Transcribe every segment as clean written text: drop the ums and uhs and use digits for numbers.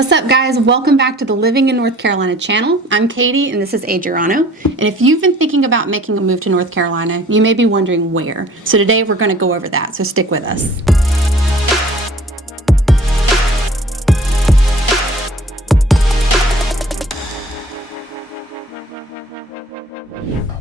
What's up, guys? Welcome back to the Living in North Carolina channel. I'm Katie and this is Adriano. And if you've been thinking about making a move to North Carolina, you may be wondering where. So today we're going to go over that, so stick with us.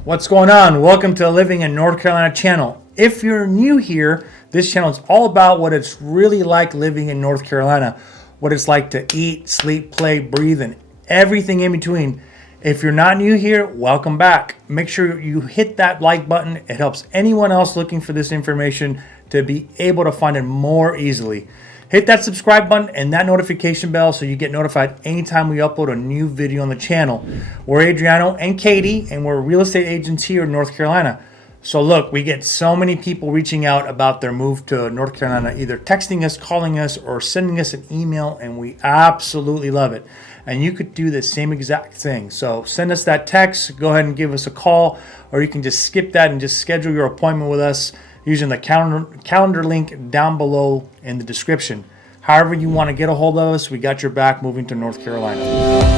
What's going on? Welcome to the Living in North Carolina channel. If you're new here, this channel is all about what it's really like living in North Carolina, what it's like to eat, sleep, play, breathe, and everything in between. If you're not new here, welcome back. Make sure you hit that like button. It helps anyone else looking for this information to be able to find it more easily. Hit that subscribe button and that notification bell so you get notified anytime we upload a new video on the channel. We're Adriano and Katie, and we're real estate agents here in North Carolina. So look, we get so many people reaching out about their move to North Carolina, either texting us, calling us, or sending us an email, and we absolutely love it. And you could do the same exact thing. So send us that text, go ahead and give us a call, or you can just skip that and just schedule your appointment with us using the calendar link down below in the description. However you want to get a hold of us, we got your back moving to North Carolina.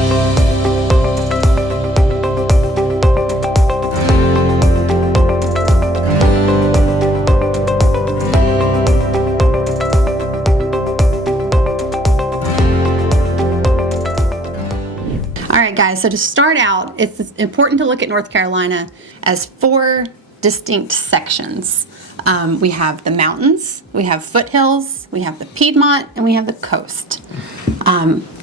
All right, guys, so to start out, it's important to look at North Carolina as four distinct sections. We have the mountains, we have foothills, we have the Piedmont, and we have the coast.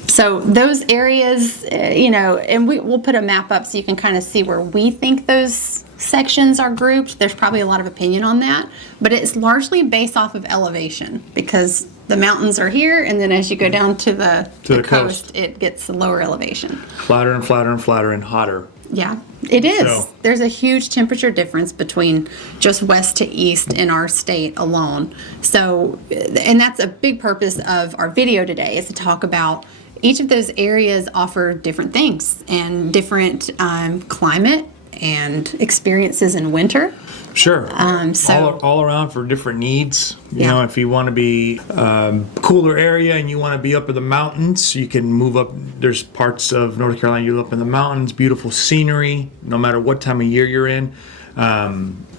So those areas, and we'll put a map up so you can kind of see where we think those sections are grouped. There's probably a lot of opinion on that, but it's largely based off of elevation because the mountains are here, and then as you go down to the coast, it gets lower elevation. Flatter and flatter and flatter and hotter. Yeah, it is. There's a huge temperature difference between just west to east in our state alone. So, and that's a big purpose of our video today, is to talk about each of those areas offer different things and different climate and experiences in winter. Sure. All around for different needs. You know, if you want to be cooler area and you want to be up in the mountains, you can move up. There's parts of North Carolina you live up in the mountains, beautiful scenery, no matter what time of year you're in.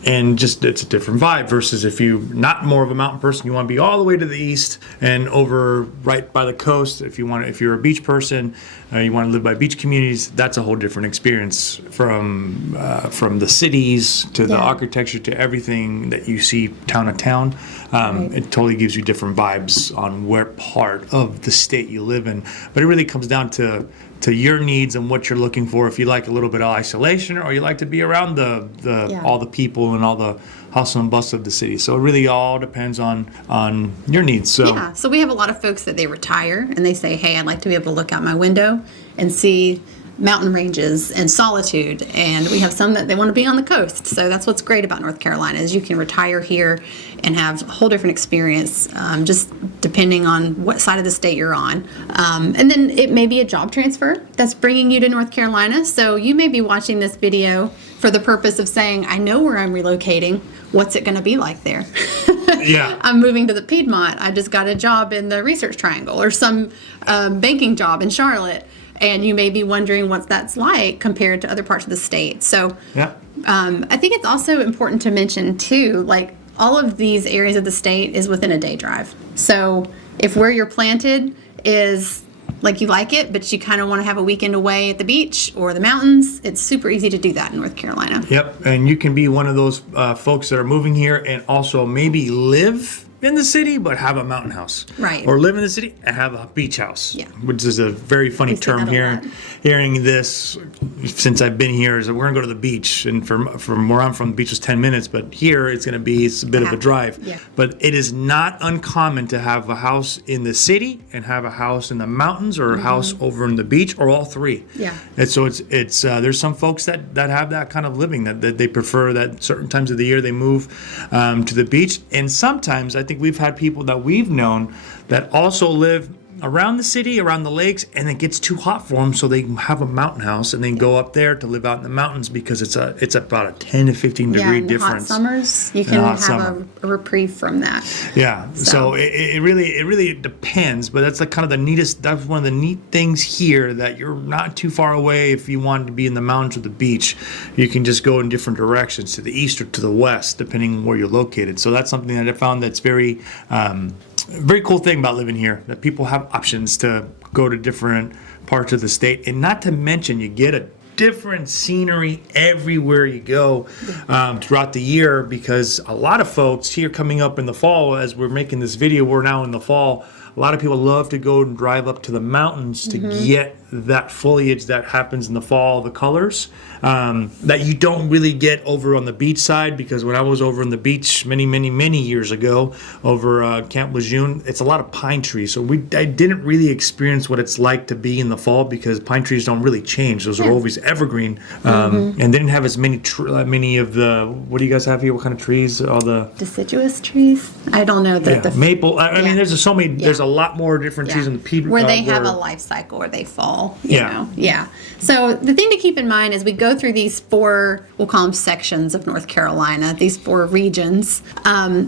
And just it's a different vibe versus if you're not more of a mountain person, you want to be all the way to the east and over right by the coast. If you're a beach person, you want to live by beach communities, that's a whole different experience from the cities to the architecture to everything that you see town to town. It totally gives you different vibes on where part of the state you live in. But it really comes down to your needs and what you're looking for. If you like a little bit of isolation, or you like to be around all the people and all the hustle and bustle of the city. So it really all depends on your needs. So we have a lot of folks that they retire and they say, hey, I'd like to be able to look out my window and see mountain ranges and solitude, and we have some that they want to be on the coast. So that's what's great about North Carolina, is you can retire here and have a whole different experience, just depending on what side of the state you're on. And then it may be a job transfer that's bringing you to North Carolina. So you may be watching this video for the purpose of saying, I know where I'm relocating. What's it going to be like there? Yeah. I'm moving to the Piedmont. I just got a job in the Research Triangle or some banking job in Charlotte. And you may be wondering what that's like compared to other parts of the state. So I think it's also important to mention, too, like all of these areas of the state is within a day drive. So if where you're planted is like you like it, but you kind of want to have a weekend away at the beach or the mountains, it's super easy to do that in North Carolina. Yep. And you can be one of those folks that are moving here and also maybe live in the city but have a mountain house, right? Or live in the city and have a beach house, which is a very funny term here. Hearing this since I've been here is that we're gonna go to the beach, and from where I'm from, the beach is 10 minutes, but here it's a bit of a drive. But it is not uncommon to have a house in the city and have a house in the mountains, or a house over in the beach, or all three. And so it's there's some folks that have that kind of living, that they prefer that certain times of the year they move to the beach. And sometimes I think we've had people that we've known that also live around the city, around the lakes, and it gets too hot for them, so they have a mountain house and then go up there to live out in the mountains because it's about a 10 to 15 degree in difference. hot summers, you can have a reprieve from that. Yeah, so it really depends, but that's kind of the neatest. That's one of the neat things here, that you're not too far away. If you wanted to be in the mountains or the beach, you can just go in different directions, to the east or to the west, depending on where you're located. So that's something that I found that's very cool thing about living here, that people have options to go to different parts of the state, and not to mention you get a different scenery everywhere you go throughout the year, because a lot of folks here coming up in the fall, as we're making this video, we're now in the fall, a lot of people love to go and drive up to the mountains to get that foliage that happens in the fall, the colors that you don't really get over on the beach side. Because when I was over on the beach many years ago over Camp Lejeune, it's a lot of pine trees, so I didn't really experience what it's like to be in the fall, because pine trees don't really change. Those are always evergreen, and they didn't have as many of the, what do you guys have here, what kind of trees, all the deciduous trees? I don't know. The maple, I mean, there's so many, there's a lot more different trees in the Piedmont where they have a life cycle, where they fall. You know? So the thing to keep in mind as we go through these 4, we'll call them sections of North Carolina, these 4 regions,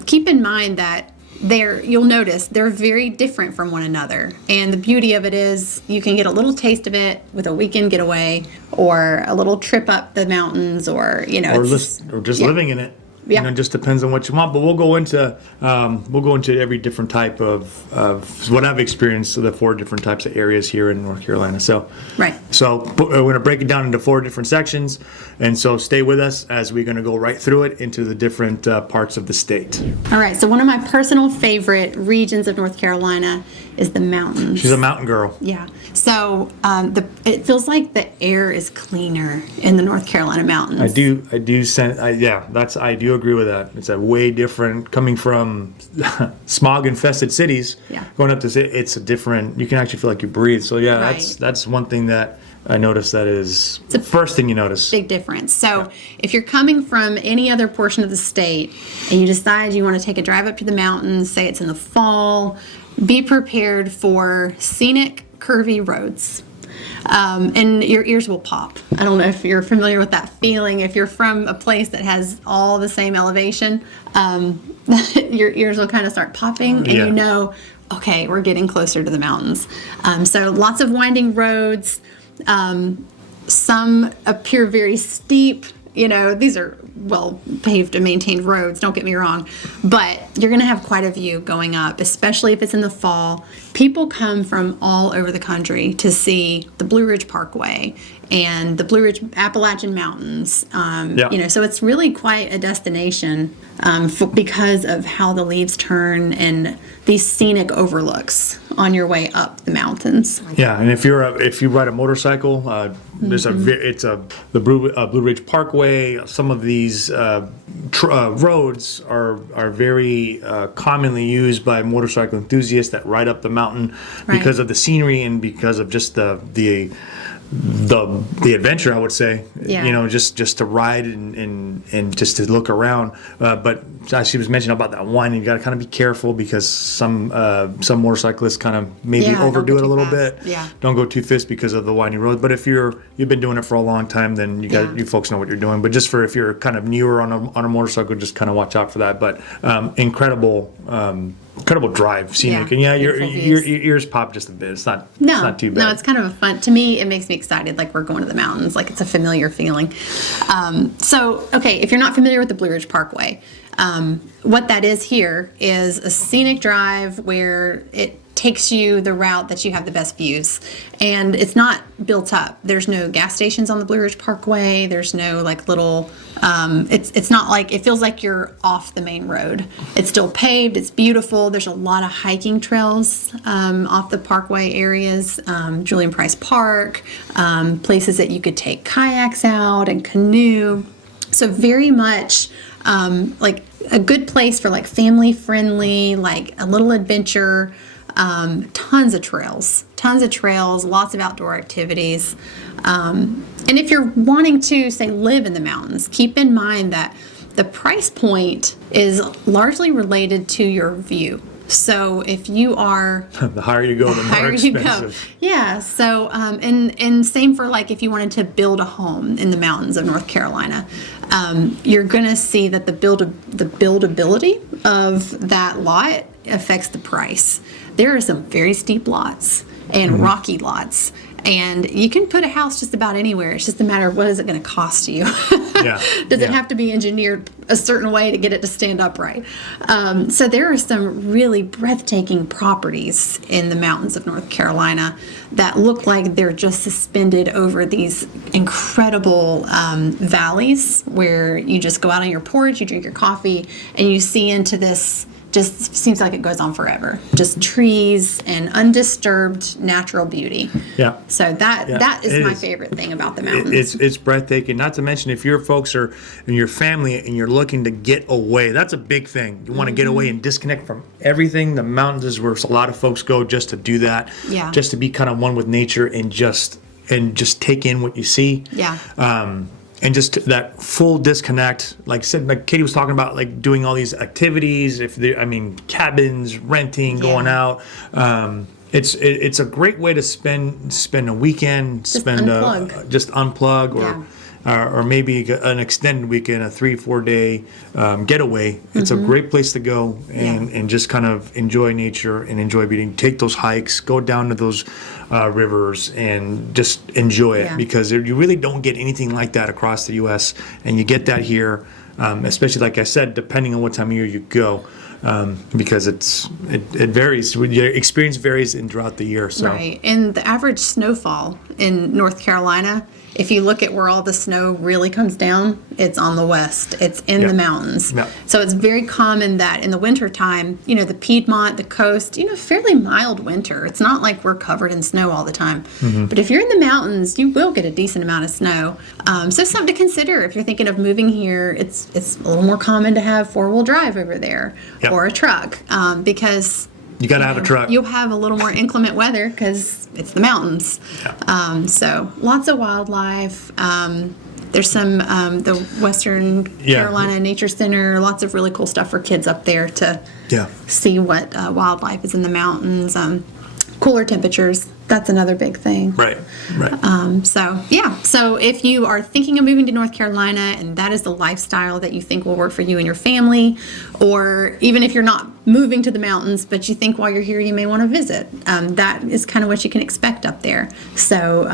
keep in mind that you'll notice they're very different from one another. And the beauty of it is you can get a little taste of it with a weekend getaway, or a little trip up the mountains, or just living in it. Yeah. It just depends on what you want. But we'll go into every different type of what I've experienced, the 4 different types of areas here in North Carolina. So So we're going to break it down into 4 different sections, and so stay with us as we're going to go right through it into the different parts of the state. All right. So one of my personal favorite regions of North Carolina is the mountains. She's a mountain girl. Yeah. So it feels like the air is cleaner in the North Carolina mountains. I do agree with that. It's a way different, coming from smog infested cities. Yeah. Going up to it's a different. You can actually feel like you breathe. So that's one thing that I noticed. That is the first thing you notice. Big difference. So if you're coming from any other portion of the state and you decide you want to take a drive up to the mountains, say it's in the fall, be prepared for scenic, curvy roads. And your ears will pop. I don't know if you're familiar with that feeling. If you're from a place that has all the same elevation, your ears will kind of start popping, and you know, okay, we're getting closer to the mountains. So lots of winding roads. Some appear very steep. These are well paved and maintained roads, don't get me wrong, but you're going to have quite a view going up, especially if it's in the fall. People come from all over the country to see the Blue Ridge Parkway and the Blue Ridge Appalachian Mountains. So it's really quite a destination because of how the leaves turn and these scenic overlooks on your way up the mountains. Yeah, and if you ride a motorcycle, there's the Blue Ridge Parkway. Some of these roads are very commonly used by motorcycle enthusiasts that ride up the mountain because of the scenery and because of just the adventure, I would say. Just to ride and just to look around. But as she was mentioning about that winding, you got to kind of be careful, because some motorcyclists kind of maybe overdo it a little bit. Yeah. Don't go too fast because of the winding road. But if you've been doing it for a long time, then you folks know what you're doing. But just if you're kind of newer on a motorcycle, just kind of watch out for that. But incredible drive, scenic, and your ears pop just a bit. It's not too bad. No, it's kind of a fun. To me, it makes me excited, like we're going to the mountains, like it's a familiar feeling. If you're not familiar with the Blue Ridge Parkway, what that is here is a scenic drive where it takes you the route that you have the best views, and it's not built up. There's no gas stations on the Blue Ridge Parkway. There's no little. It's not like, it feels like you're off the main road. It's still paved. It's beautiful. There's a lot of hiking trails off the parkway areas. Julian Price Park, places that you could take kayaks out and canoe. So very much a good place for family friendly, a little adventure. Tons of trails, lots of outdoor activities. And if you're wanting to, say, live in the mountains, keep in mind that the price point is largely related to your view. So if you are The higher you go, the more higher you expensive. go. Yeah. So and same for like if you wanted to build a home in the mountains of North Carolina, you're gonna see that the buildability of that lot affects the price. There are some very steep lots and rocky lots. And you can put a house just about anywhere. It's just a matter of what is it going to cost you. Yeah. Does it have to be engineered a certain way to get it to stand upright? So there are some really breathtaking properties in the mountains of North Carolina that look like they're just suspended over these incredible valleys where you just go out on your porch, you drink your coffee, and you see into this. Just seems like it goes on forever. Just trees and undisturbed natural beauty. Yeah. So that is my favorite thing about the mountains. It's breathtaking. Not to mention if your folks are in your family and you're looking to get away, that's a big thing. You want to get away and disconnect from everything. The mountains is where a lot of folks go just to do that. Yeah. Just to be kind of one with nature and just take in what you see. Yeah. And just that full disconnect, like I said, like Katie was talking about, like doing all these activities. Cabins, renting, going out. It's a great way to spend a weekend, just unplug, or maybe an extended weekend, a 3-4 day getaway. It's a great place to go and just kind of enjoy nature and enjoy beauty. Take those hikes, go down to those rivers and just enjoy it because you really don't get anything like that across the U.S. and you get that here, especially like I said, depending on what time of year you go. Because it varies. Your experience varies throughout the year. So. Right, and the average snowfall in North Carolina, if you look at where all the snow really comes down, it's on the west. It's in the mountains. Yeah. So it's very common that in the wintertime, the Piedmont, the coast, fairly mild winter. It's not like we're covered in snow all the time. But if you're in the mountains, you will get a decent amount of snow. So something to consider if you're thinking of moving here. It's a little more common to have 4-wheel drive over there or a truck because you got to have a truck. You'll have a little more inclement weather because it's the mountains. Yeah. So lots of wildlife. There's some the Western Carolina Nature Center. Lots of really cool stuff for kids up there to see what wildlife is in the mountains. Cooler temperatures. That's another big thing. Right. So if you are thinking of moving to North Carolina and that is the lifestyle that you think will work for you and your family, or even if you're not moving to the mountains, but you think while you're here you may want to visit, that is kind of what you can expect up there. So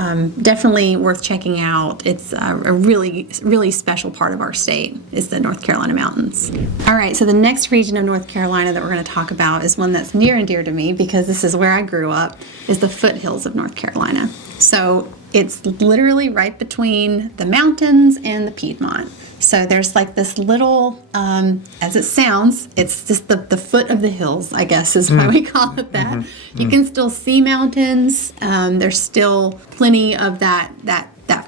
definitely worth checking out. It's a really, really special part of our state is the North Carolina mountains. All right, so the next region of North Carolina that we're going to talk about is one that's near and dear to me because this is where I grew up, is the foothills of North Carolina. So it's literally right between the mountains and the Piedmont. So there's like this little, as it sounds, it's just the foot of the hills, I guess is why we call it that. You can still see mountains. There's still plenty of that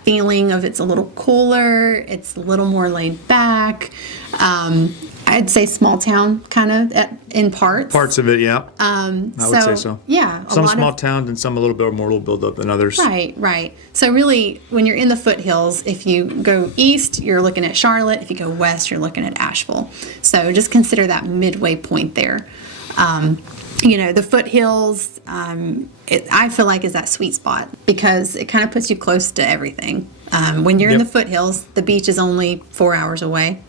feeling of it's a little cooler, it's a little more laid back. I'd say small town kind of in parts. Parts of it, yeah. I would say so. Yeah. Some small towns and some a little bit more build up than others. Right. So really, when you're in the foothills, if you go east, you're looking at Charlotte. If you go west, you're looking at Asheville. So just consider that midway point there. The foothills, I feel like is that sweet spot because it kind of puts you close to everything. When you're in the foothills, the beach is only 4 hours away.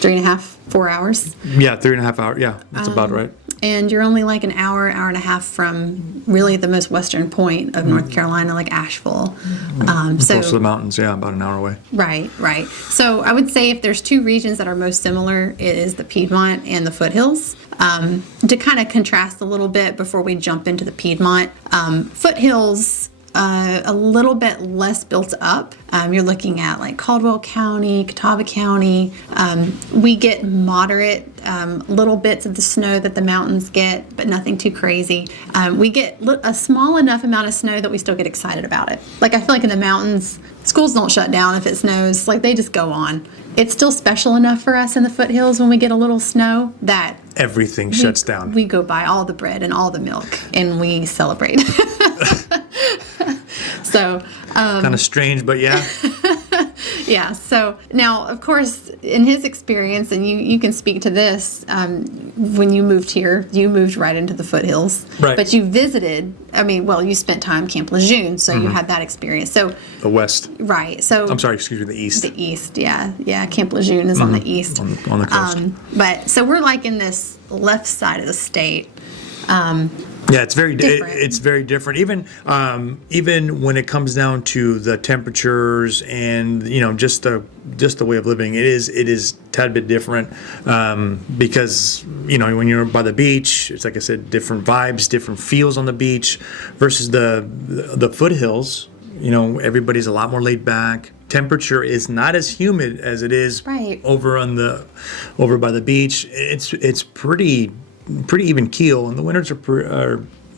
3.5, 4 hours. Yeah, 3.5 hours. Yeah, that's about right. And you're only like an hour and a half from really the most western point of North Carolina, like Asheville. Close to the mountains, about an hour away. Right. So I would say if there's two regions that are most similar, it is the Piedmont and the foothills. To kind of contrast a little bit before we jump into the Piedmont, foothills, a little bit less built up. You're looking at like Caldwell County, Catawba County. We get moderate little bits of the snow that the mountains get, but nothing too crazy. We get a small enough amount of snow that we still get excited about it. Like I feel like in the mountains, schools don't shut down if it snows. Like they just go on. It's still special enough for us in the foothills when we get a little snow that everything shuts down. We go buy all the bread and all the milk and we celebrate. So kind of strange, but yeah. Yeah. So now, of course, in his experience, and you can speak to this, when you moved here, you moved right into the foothills. Right. But you visited, you spent time Camp Lejeune, so you had that experience. So The west. right. So I'm sorry, excuse me, the east. the east, yeah. Camp Lejeune is on the east. On the coast. But so we're like in this left side of the state. Yeah, it's very different. it's very different. Even when it comes down to the temperatures and just the way of living, it is a tad bit different because when you're by the beach, it's like I said, different vibes, different feels on the beach versus the foothills. Everybody's a lot more laid back. Temperature is not as humid as it is Right. over by the beach. It's pretty even keel, and the winters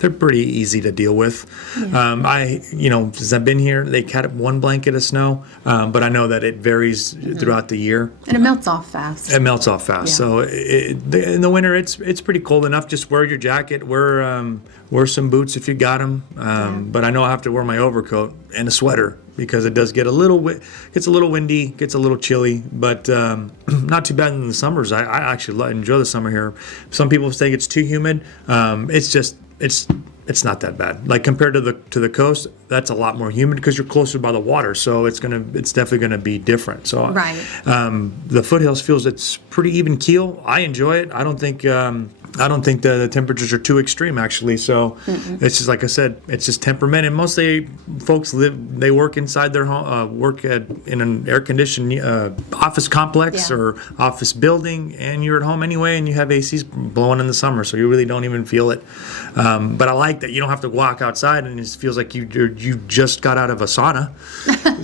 they're pretty easy to deal with. Yeah. Since I've been here, they cut up 1 blanket of snow, but I know that it varies throughout the year. And it melts off fast. It melts off fast. Yeah. So in the winter, it's pretty cold enough. Just wear your jacket, wear some boots if you got them. But I know I have to wear my overcoat and a sweater because it does get gets a little windy, gets a little chilly, but not too bad in the summers. I actually enjoy the summer here. Some people think it's too humid. It's not that bad. Like compared to the coast, that's a lot more humid because you're closer by the water. So it's definitely gonna be different. So Right. The foothills feels it's pretty even keel. I enjoy it. I don't think the temperatures are too extreme actually. So it's just like I said, it's just temperament. And mostly folks they work inside their home, in an air conditioned office complex Yeah. or office building, and you're at home anyway, and you have ACs blowing in the summer, so you really don't even feel it. But I like that you don't have to walk outside, and it just feels like you just got out of a sauna.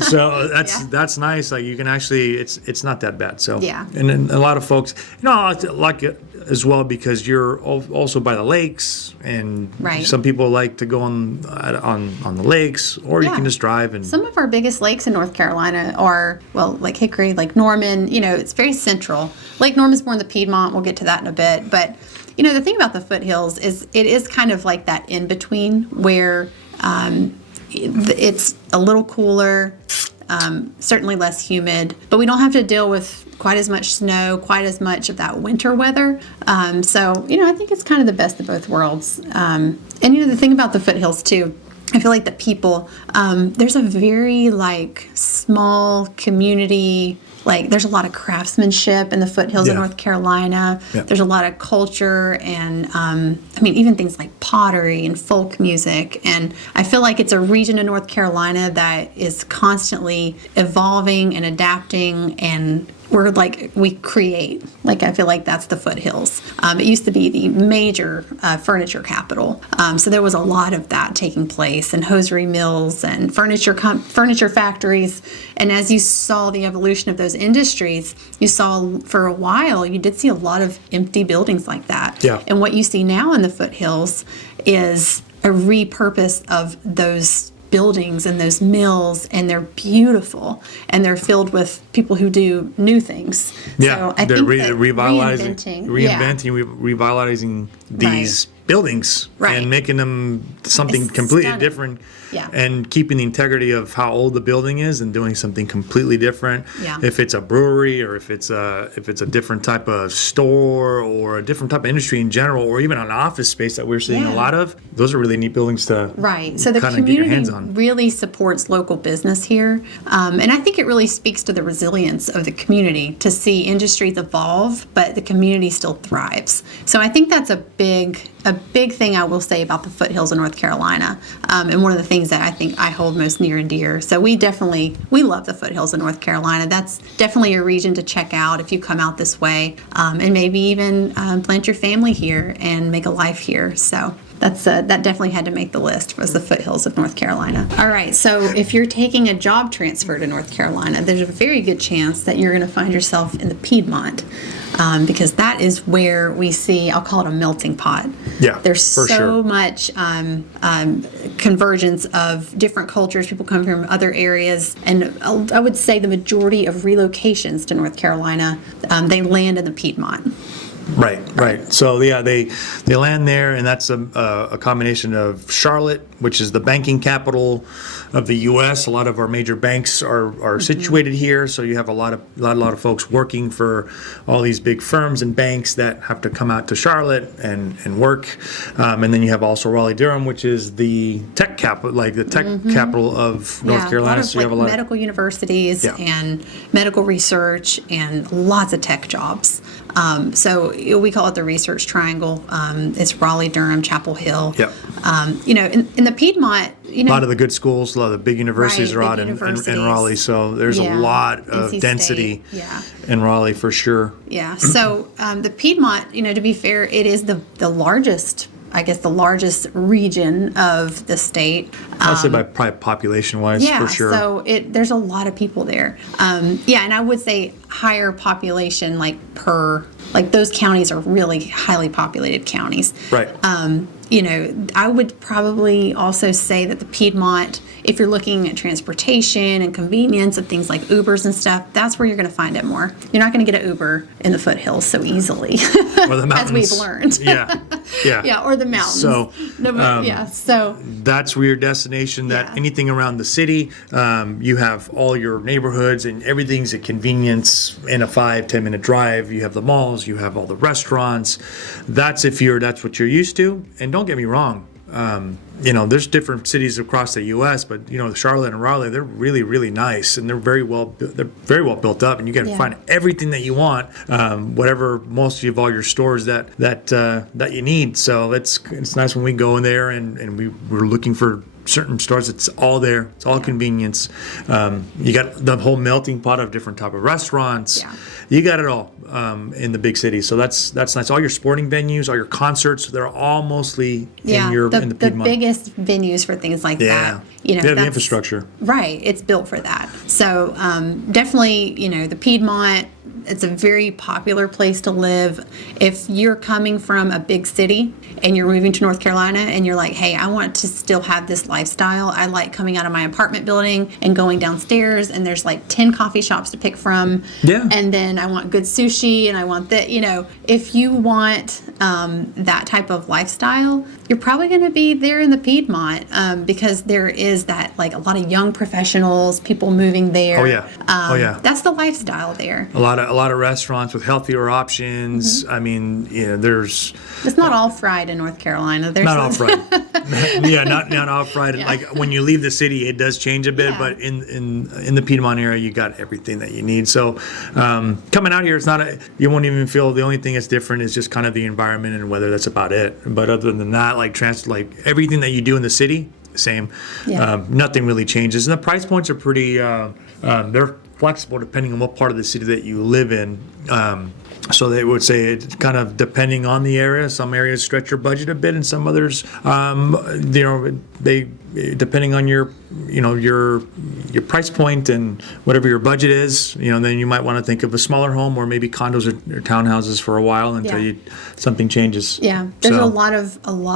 So that's nice. Like you can actually, it's not that bad. So Yeah. and then a lot of folks, I like it as well because you're also by the lakes, and Right. some people like to go on the lakes, or you Yeah. can just drive and. Some of our biggest lakes in North Carolina are, like Hickory, Lake Norman, it's very central. Lake Norman's more in the Piedmont. We'll get to that in a bit. But, the thing about the foothills is it is kind of like that in between where it's a little cooler, certainly less humid, but we don't have to deal with quite as much snow, quite as much of that winter weather. So, I think it's kind of the best of both worlds. And, the thing about the foothills too, I feel like the people, there's a very small community, there's a lot of craftsmanship in the foothills of Yeah. North Carolina. Yeah. There's a lot of culture and, even things like pottery and folk music. And I feel like it's a region of North Carolina that is constantly evolving and adapting, and we create. I feel like that's the foothills. It used to be the major furniture capital. So there was a lot of that taking place, and hosiery mills and furniture factories. And as you saw the evolution of those industries, you saw for a while, you did see a lot of empty buildings like that. Yeah. And what you see now in the foothills is a repurpose of those buildings and those mills, and they're beautiful, and they're filled with people who do new things. Yeah, So I they're think that revitalizing these buildings Right. and making them something It's completely stunning. different. Yeah. And keeping the integrity of how old the building is and doing something completely different. Yeah. If it's a brewery, or if it's a different type of store, or a different type of industry in general, or even an office space that we're seeing Yeah. a lot of, those are really neat buildings to Right. So the kind of get your hands community on. really supports local business here. And I think it really speaks to the resilience of the community to see industries evolve, but the community still thrives. So I think that's a big thing I will say about the foothills of North Carolina. And one of the things that I think I hold most near and dear. So we love the foothills of North Carolina. That's definitely a region to check out if you come out this way, and maybe even plant your family here and make a life here. So that definitely had to make the list, was the foothills of North Carolina. All right, so if you're taking a job transfer to North Carolina, there's a very good chance that you're going to find yourself in the Piedmont, because that is where we see, I'll call it a melting pot. Yeah, There's for so sure. much convergence of different cultures, people come from other areas, and I would say the majority of relocations to North Carolina, they land in the Piedmont. Right. So yeah, they land there, and that's a combination of Charlotte, which is the banking capital of the U.S. A lot of our major banks are situated here, so you have a lot of folks working for all these big firms and banks that have to come out to Charlotte and work. And then you have also Raleigh-Durham, which is the tech capital, like the tech capital of North Carolina. So you have a lot of medical universities and medical research and lots of tech jobs. So we call it the Research Triangle. It's Raleigh, Durham, Chapel Hill. Yep. In the Piedmont, a lot of the good schools, a lot of the big universities are out in Raleigh, so there's a lot of NC density State. in Raleigh for sure. Yeah. So the Piedmont, to be fair, it is the largest, I guess, the largest region of the state. I'd say by probably population-wise, for sure. So there's a lot of people there. And I would say higher population, like those counties are really highly populated counties. Right. I would probably also say that the Piedmont, if you're looking at transportation and convenience and things like Ubers and stuff, that's where you're going to find it more. You're not going to get an Uber in the foothills so easily, or the mountains, as we've learned. Yeah, or the mountains. So, so that's where your destination. That anything around the city, you have all your neighborhoods and everything's a convenience in a 5-10 minute drive. You have the malls, you have all the restaurants. That's what you're used to. And don't get me wrong. There's different cities across the U.S., but Charlotte and Raleigh, they're really, really nice, and they're very well built up, and you can find everything that you want, whatever most of all your stores that you need. So it's nice when we go in there and we're looking for certain stores. It's all there. It's all convenience. You got the whole melting pot of different type of restaurants. Yeah. You got it all in the big city. So that's nice. All your sporting venues, all your concerts, they're all mostly in the Piedmont. The biggest venues for things like that. They have the infrastructure. Right. It's built for that. So definitely, the Piedmont, it's a very popular place to live. If you're coming from a big city and you're moving to North Carolina and you're like, hey, I want to still have this lifestyle. I like coming out of my apartment building and going downstairs and there's like 10 coffee shops to pick from. Yeah. And then I want good sushi and I want that, if you want that type of lifestyle, you're probably going to be there in the Piedmont because there is that, like, a lot of young professionals, people moving there. Oh yeah. That's the lifestyle there. A lot of restaurants with healthier options. I mean, It's not all fried in North Carolina. There's not all fried. not all fried. Yeah. Like when you leave the city, it does change a bit, but in the Piedmont area, you got everything that you need. So coming out here, you won't even feel. The only thing that's different is just kind of the environment and weather. That's about it. But other than that, like everything that you do in the city, same. Yeah. Nothing really changes, and the price points are pretty. They're flexible depending on what part of the city that you live in. So they would say it's kind of depending on the area. Some areas stretch your budget a bit, and some others, they depending on your price point and whatever your budget is. Then you might want to think of a smaller home or maybe condos or townhouses for a while until something changes. Yeah, there's a lot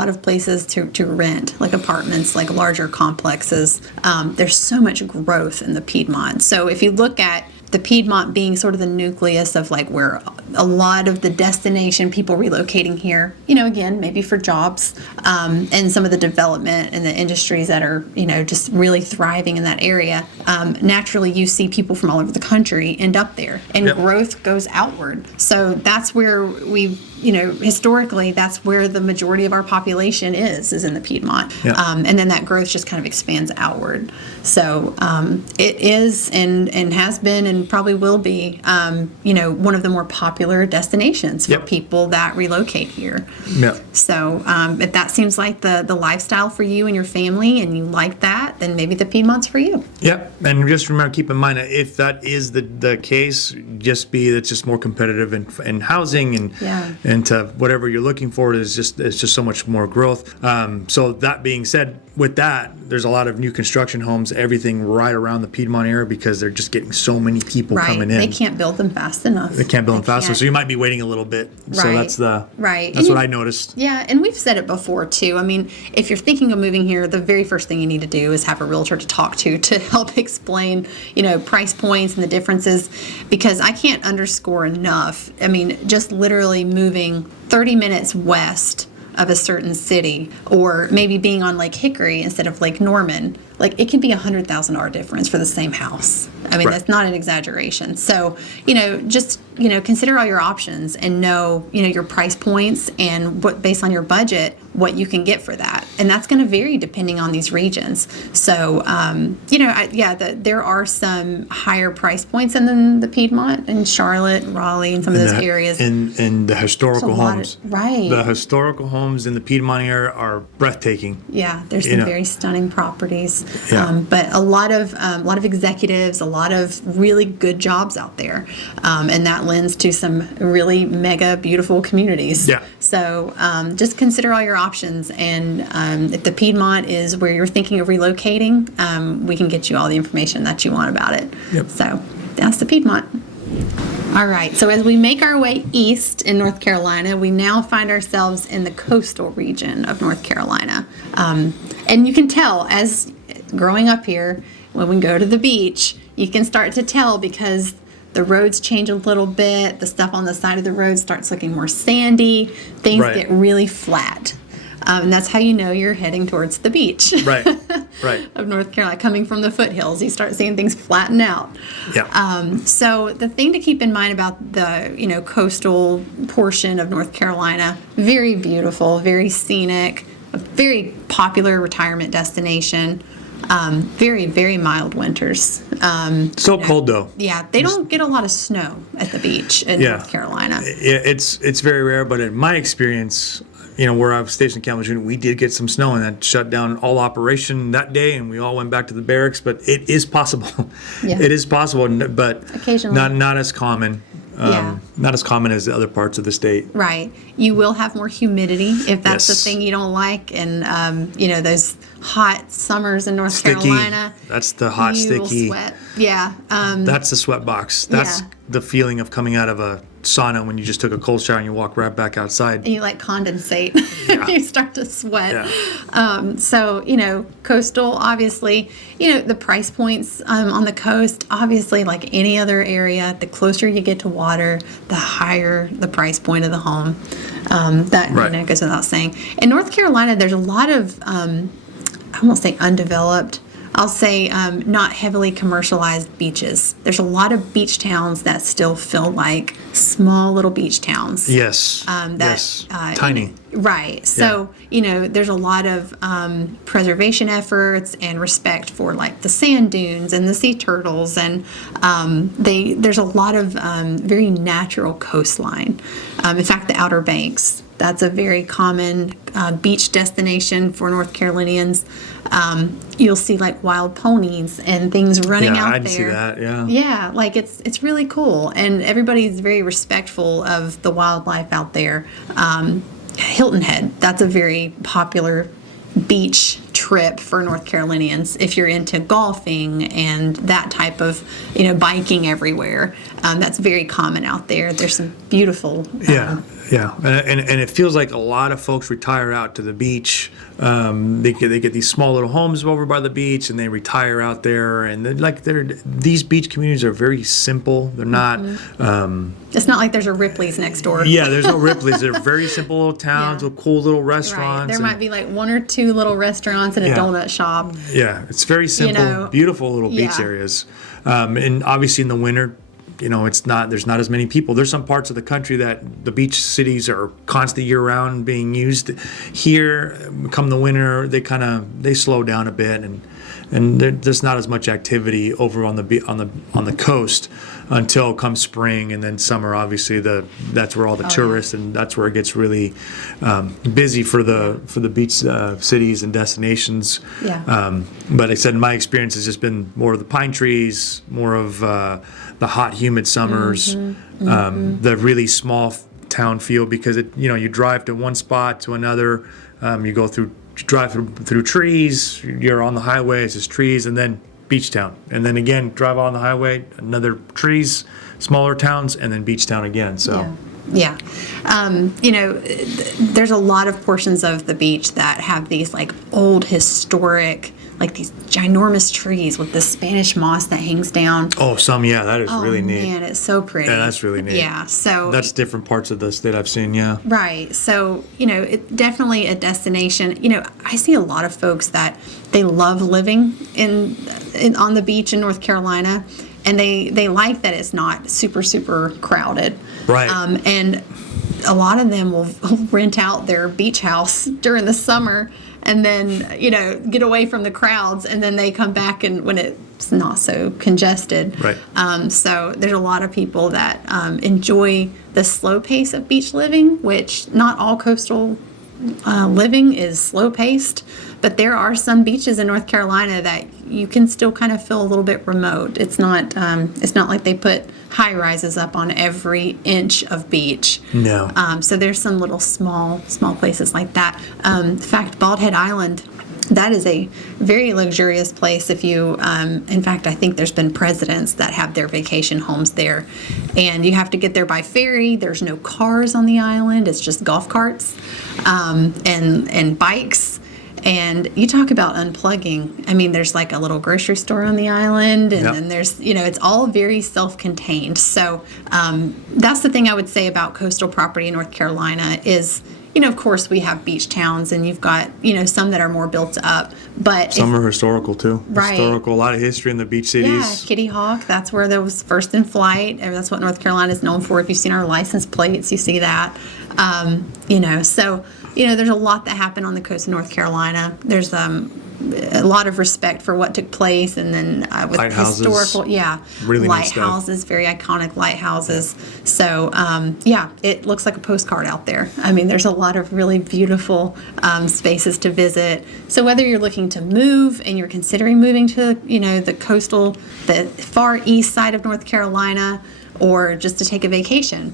of places to rent, like apartments, like larger complexes. There's so much growth in the Piedmont. So if you look at the Piedmont being sort of the nucleus of like where a lot of the destination people relocating here, again, maybe for jobs, and some of the development and the industries that are, just really thriving in that area. Naturally, you see people from all over the country end up there, and growth goes outward. So that's where historically, that's where the majority of our population is in the Piedmont. Yeah. And then that growth just kind of expands outward. So it is and has been and probably will be, one of the more popular destinations for people that relocate here. Yeah. So if that seems like the lifestyle for you and your family and you like that, then maybe the Piedmont's for you. Yep. And just remember, keep in mind, if that is the case, it's just more competitive in housing and to whatever you're looking for it's just so much more growth. So that being said, with that, there's a lot of new construction homes, everything right around the Piedmont area because they're just getting so many people coming in. They can't build them fast enough. They can't build them fast enough, so you might be waiting a little bit. So that's what I noticed. Yeah, and we've said it before too. I mean, if you're thinking of moving here, the very first thing you need to do is have a realtor to talk to help explain, price points and the differences, because I can't underscore enough. I mean, just literally moving 30 minutes west of a certain city, or maybe being on Lake Hickory instead of Lake Norman, like it can be $100,000 difference for the same house. I mean, Right. that's not an exaggeration. So, just, consider all your options and know, your price points and what, based on your budget, what you can get for that. And that's going to vary depending on these regions. So, there are some higher price points in the Piedmont and Charlotte, Raleigh, and some of those areas. And the historical homes. Right. The historical homes in the Piedmont area are breathtaking. Yeah, there's some very stunning properties, Yeah. but a lot of executives, a lot of really good jobs out there, and that lends to some really mega beautiful communities. Yeah. So just consider all your options, and if the Piedmont is where you're thinking of relocating, we can get you all the information that you want about it. Yep. So that's the Piedmont. All right, so as we make our way east in North Carolina, we now find ourselves in the coastal region of North Carolina. And you can tell, as growing up here, when we go to the beach, you can start to tell because the roads change a little bit, the stuff on the side of the road starts looking more sandy, things Right. get really flat. And that's how you know you're heading towards the beach. Right. Right. Of North Carolina, coming from the foothills, you start seeing things flatten out. Yeah. So the thing to keep in mind about the coastal portion of North Carolina, very beautiful, very scenic, a very popular retirement destination. Very, very mild winters. Cold though. Yeah, they don't get a lot of snow at the beach in North Carolina. It's very rare, but in my experience, where I was stationed in Kalamazoo, we did get some snow, and that shut down all operation that day, and we all went back to the barracks. But it is possible. Yeah. It is possible, but Occasionally. not as common. Not as common as the other parts of the state. Right. You will have more humidity if that's the Yes. thing you don't like. And, those hot summers in North Sticky. Carolina. That's the hot, you will sticky. sweat. Yeah. That's the sweat box. That's Yeah. the feeling of coming out of a sauna when you just took a cold shower and you walk right back outside. And you condensate. You start to sweat. Yeah. So, coastal, obviously, the price points on the coast, obviously, like any other area, the closer you get to water, the higher the price point of the home. That Right. goes without saying. In North Carolina, there's a lot of, I won't say undeveloped, I'll say not heavily commercialized beaches. There's a lot of beach towns that still feel like small little beach towns. Yes. Yes. Tiny. Right. So, there's a lot of preservation efforts and respect for the sand dunes and the sea turtles. And there's a lot of very natural coastline. In fact, the Outer Banks, that's a very common beach destination for North Carolinians. You'll see wild ponies and things running out I there. did see that. Yeah. Yeah, it's really cool, and everybody's very respectful of the wildlife out there. Hilton Head, that's a very popular beach trip for North Carolinians if you're into golfing and that type of biking everywhere. That's very common out there. There's some beautiful Yeah, and it feels like a lot of folks retire out to the beach. They get these small little homes over by the beach, and they retire out there. And these beach communities are very simple. They're not. It's not like there's a Ripley's next door. Yeah, there's no Ripley's. They're very simple little towns with cool little restaurants. Right. There might be one or two little restaurants and a donut shop. Yeah, it's very simple, beautiful little beach areas. And obviously in the winter, there's not as many people. There's some parts of the country that the beach cities are constantly year round being used. Here, come the winter, they slow down a bit, and there's not as much activity over on the coast until come spring, and then summer. Obviously, that's where all the tourists, and that's where it gets really busy for the beach cities and destinations. Yeah. But like I said, my experience has just been more of the pine trees, more of the hot, humid summers, the really small town feel, because you drive to one spot to another, you drive through trees, you're on the highway, it's just trees, and then beach town, and then again drive on the highway, another trees, smaller towns, and then beach town again. So. Yeah. There's a lot of portions of the beach that have these old historic like these ginormous trees with the Spanish moss that hangs down. Oh, that is really neat. Man, it's so pretty. Yeah, that's really neat. Yeah, so that's different parts of the state I've seen. Yeah. right. So it's definitely a destination. I see a lot of folks that they love living on the beach in North Carolina, and they like that it's not super super crowded. Right. And a lot of them will rent out their beach house during the summer and then, get away from the crowds, and then they come back and when it's not so congested. Right. So there's a lot of people that enjoy the slow pace of beach living, which not all coastal living is slow paced, but there are some beaches in North Carolina that you can still kind of feel a little bit remote. It's not like they put high rises up on every inch of beach. No. So there's some little small places like that. In fact, Bald Head Island, that is a very luxurious place. If you, in fact, I think there's been presidents that have their vacation homes there, and you have to get there by ferry. There's no cars on the island. It's just golf carts and bikes. And you talk about unplugging. I mean, there's like a little grocery store on the island, and then there's, it's all very self-contained. So that's the thing I would say about coastal property in North Carolina is, of course, we have beach towns, and you've got, some that are more built up. But some are historical, too. Right. Historical, a lot of history in the beach cities. Yeah, Kitty Hawk, that's where there was first in flight. And that's what North Carolina is known for. If you've seen our license plates, you see that. So, there's a lot that happened on the coast of North Carolina. There's a lot of respect for what took place, and then with lighthouses, historical, really lighthouses, very iconic lighthouses. Yeah. So, it looks like a postcard out there. I mean, there's a lot of really beautiful spaces to visit. So whether you're looking to move and you're considering moving to, the far east side of North Carolina, or just to take a vacation,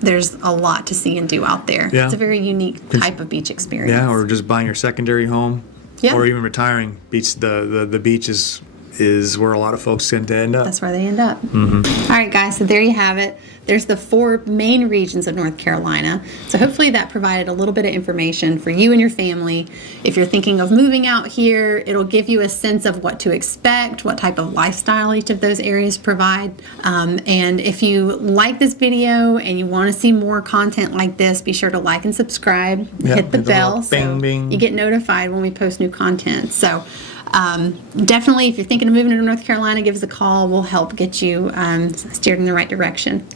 there's a lot to see and do out there. Yeah. It's a very unique type of beach experience. Yeah, or just buying your secondary home. Yeah. Or even retiring. The beach is where a lot of folks tend to end up. That's where they end up. Mm-hmm. All right, guys, so there you have it. There's the 4 main regions of North Carolina. So hopefully that provided a little bit of information for you and your family. If you're thinking of moving out here, it'll give you a sense of what to expect, what type of lifestyle each of those areas provide. And if you like this video and you want to see more content like this, be sure to like and subscribe. Hit the bell so you get notified when we post new content. So definitely, if you're thinking of moving to North Carolina, give us a call. We'll help get you steered in the right direction.